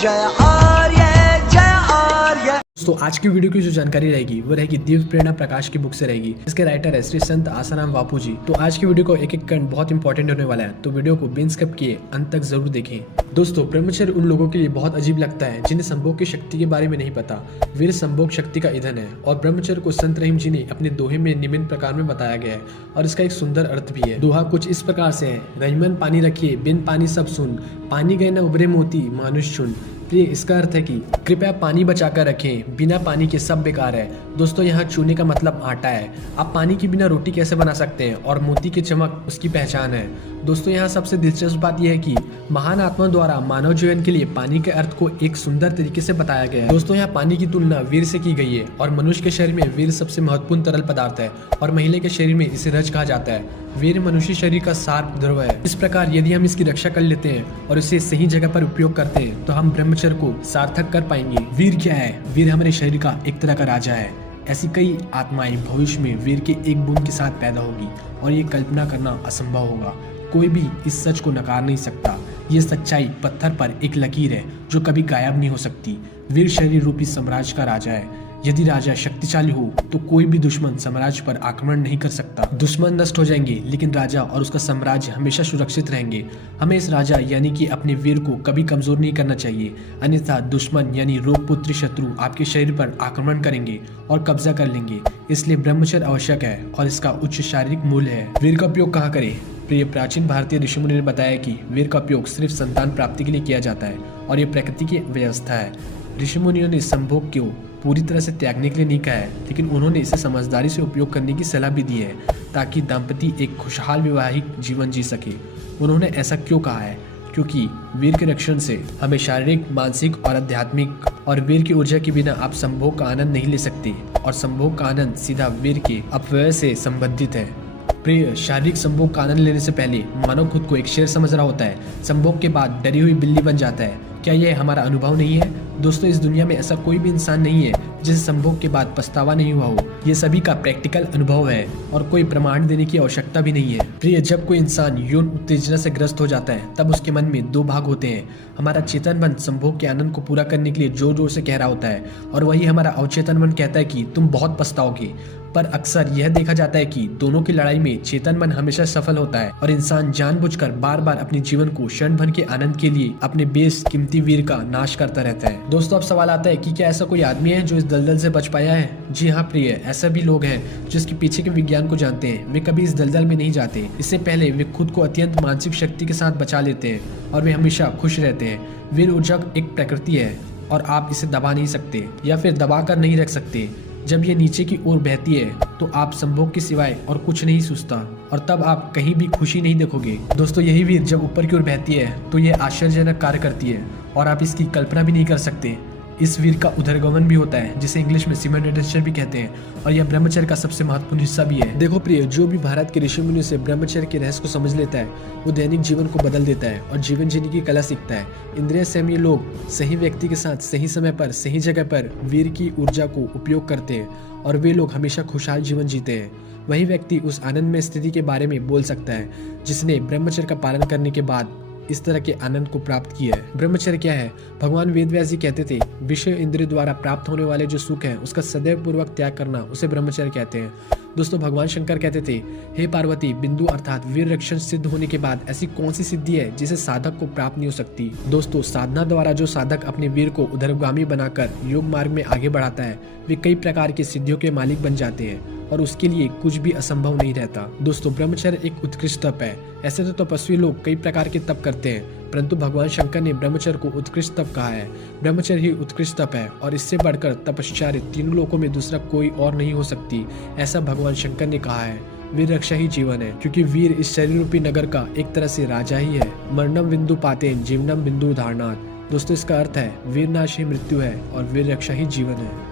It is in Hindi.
जय आर्य जय आर्य। दोस्तों आज की वीडियो की जो जानकारी रहेगी वो रहेगी दिव्य प्रेरणा प्रकाश की बुक से रहेगी। इसके राइटर है श्री संत आसाराम बापू जी। तो आज की वीडियो को एक एक करंट बहुत इंपॉर्टेंट होने वाला है, तो वीडियो को बिन स्किप किए अंत तक जरूर देखें। दोस्तों ब्रह्मचर्य उन लोगों के लिए बहुत अजीब लगता है जिन्हें संभोग की शक्ति के बारे में नहीं पता। वीर संभोग शक्ति का ईंधन है और ब्रह्मचर्य को संत रहीम जी ने अपने दोहे में निम्न प्रकार में बताया गया है और इसका एक सुंदर अर्थ भी है। दोहा कुछ इस प्रकार से है, रहीमन पानी रखिए बिन पानी सब सुन, पानी गए न उभरे मोती मानुष चुन। प्रिय इसका अर्थ है कि कृपया पानी बचाकर रखें, बिना पानी के सब बेकार है। दोस्तों यहाँ चूने का मतलब आटा है। आप पानी के बिना रोटी कैसे बना सकते हैं और मोती की चमक उसकी पहचान है। दोस्तों यहाँ सबसे दिलचस्प बात यह है कि महान आत्मा द्वारा मानव जीवन के लिए पानी के अर्थ को एक सुंदर तरीके से बताया गया है। दोस्तों यहाँ पानी की तुलना वीर से की गई है और मनुष्य के शरीर में वीर सबसे महत्वपूर्ण तरल पदार्थ है और महिला के शरीर में इसे रज कहा जाता है। वीर मनुष्य शरीर का सार द्रव है। इस प्रकार यदि हम इसकी रक्षा कर लेते हैं और इसे सही जगह पर उपयोग करते हैं तो हम ब्रह्मचर्य को सार्थक कर पाएंगे। वीर क्या है? वीर हमारे शरीर का एक तरह का राजा है। ऐसी कई आत्माएं भविष्य में वीर के एक बूंद के साथ पैदा होगी और ये कल्पना करना असंभव होगा। कोई भी इस सच को नकार नहीं सकता। ये सच्चाई पत्थर पर एक लकीर है जो कभी गायब नहीं हो सकती। वीर शरीर रूपी साम्राज्य का राजा है। यदि राजा शक्तिशाली हो तो कोई भी दुश्मन साम्राज्य पर आक्रमण नहीं कर सकता। दुश्मन नष्ट हो जाएंगे लेकिन राजा और उसका साम्राज्य हमेशा सुरक्षित रहेंगे। हमें इस राजा यानी कि अपने वीर को कभी कमजोर नहीं करना चाहिए, अन्यथा दुश्मन यानी रोग पुत्री शत्रु आपके शरीर पर आक्रमण करेंगे और कब्जा कर लेंगे। इसलिए ब्रह्मचर्य आवश्यक है और इसका उच्च शारीरिक मूल्य है। वीर का उपयोग कहाँ करें? प्रिय प्राचीन भारतीय ऋषि मुनि ने बताया कि वीर का उपयोग सिर्फ संतान प्राप्ति के लिए किया जाता है और ये प्रकृति की व्यवस्था है। ऋषि मुनियों ने संभोग को पूरी तरह से त्यागने के लिए नहीं कहा है, लेकिन उन्होंने इसे समझदारी से उपयोग करने की सलाह भी दी है ताकि दाम्पत्य एक खुशहाल वैवाहिक जीवन जी सके। उन्होंने ऐसा क्यों कहा है? क्योंकि वीर के रक्षण से हमें शारीरिक, मानसिक और आध्यात्मिक और वीर की ऊर्जा के बिना आप संभोग का आनंद नहीं ले सकते और संभोग का आनंद सीधा वीर के अपव्यय से संबंधित है। प्रिय शारीरिक संभोग का आनंद लेने से पहले मानव खुद को एक शेर समझ रहा होता है, संभोग के बाद डरी हुई बिल्ली बन जाता है। क्या यह हमारा अनुभव नहीं है? दोस्तों इस दुनिया में ऐसा कोई भी इंसान नहीं है जिसे संभोग के बाद पछतावा नहीं हुआ हो। ये सभी का प्रैक्टिकल अनुभव है और कोई प्रमाण देने की आवश्यकता भी नहीं है। प्रिय जब कोई इंसान यौन उत्तेजना से ग्रस्त हो जाता है तब उसके मन में दो भाग होते हैं। हमारा चेतन मन संभोग के आनंद को पूरा करने के लिए जोर जोर से कह रहा होता है और वही हमारा अवचेतन मन कहता है कि तुम बहुत पछताओगे। पर अक्सर यह देखा जाता है कि दोनों की लड़ाई में चेतन मन हमेशा सफल होता है और इंसान जानबूझकर बार बार अपने जीवन को क्षण भर के आनंद के लिए अपने बेस कीमती वीर का नाश करता रहता है। दोस्तों अब सवाल आता है कि क्या ऐसा कोई आदमी है जो इस दलदल से बच पाया है? जी हाँ प्रिय, ऐसा भी लोग हैं जो इसके पीछे के विज्ञान को जानते हैं। वे कभी इस दलदल में नहीं जाते। इससे पहले वे खुद को अत्यंत मानसिक शक्ति के साथ बचा लेते हैं और वे हमेशा खुश रहते हैं। वीर ऊर्जा एक प्रकृति है और आप इसे दबा नहीं सकते या फिर दबा कर नहीं रख सकते। जब ये नीचे की ओर बहती है तो आप संभोग के सिवाय और कुछ नहीं सूझता और तब आप कहीं भी खुशी नहीं देखोगे। दोस्तों यही वीर जब ऊपर की ओर बहती है तो ये आश्चर्यजनक कार्य करती है और आप इसकी कल्पना भी नहीं कर सकते। इस वीर का उदरगमन भी होता है जिसे इंग्लिश में सीमेंट एडेंचर भी कहते हैं और यह ब्रह्मचर्य का सबसे महत्वपूर्ण हिस्सा भी है। देखो प्रिय, जो भी भारत के ऋषि मुनि से ब्रह्मचर्य के रहस्य को समझ लेता है वो दैनिक जीवन को बदल देता है और जीवन जीने की कला सीखता है। इंद्रिय संयमी लोग सही व्यक्ति के साथ सही समय पर सही जगह पर वीर की ऊर्जा को उपयोग करते हैं और वे लोग हमेशा खुशहाल जीवन जीते हैं। वही व्यक्ति उस आनंदमय स्थिति के बारे में बोल सकता है जिसने ब्रह्मचर्य का पालन करने के बाद इस तरह के आनंद को प्राप्त किया है। ब्रह्मचर्य क्या है? भगवान वेदव्यास जी कहते थे विषय इंद्रिय द्वारा प्राप्त होने वाले जो सुख है उसका सदैव पूर्वक त्याग करना उसे ब्रह्मचर्य कहते हैं। दोस्तों भगवान शंकर कहते थे, हे पार्वती, बिंदु अर्थात वीर रक्षण सिद्ध होने के बाद ऐसी कौन सी सिद्धि है जिसे साधक को प्राप्त नहीं हो सकती? दोस्तों साधना द्वारा जो साधक अपने वीर को उधरगामी बनाकर योग मार्ग में आगे बढ़ाता है वे कई प्रकार की सिद्धियों के मालिक बन जाते हैं और उसके लिए कुछ भी असंभव नहीं रहता। दोस्तों ब्रह्मचर्य एक उत्कृष्ट तप है। ऐसे तो तपस्वी लोग कई प्रकार के तप करते हैं परंतु भगवान शंकर ने ब्रह्मचर्य को उत्कृष्ट तप कहा है। ब्रह्मचर्य ही उत्कृष्ट तप है और इससे बढ़कर तपश्चर्या तीनों लोकों में दूसरा कोई और नहीं हो सकती, ऐसा भगवान शंकर ने कहा है। वीर रक्षा ही जीवन है क्योंकि वीर इस शरीर रूपी नगर का एक तरह से राजा ही है। मरणम बिंदु पातेन जीवनम बिंदु धारणात्। दोस्तों इसका अर्थ है वीर नाश ही मृत्यु है और वीर रक्षा ही जीवन है।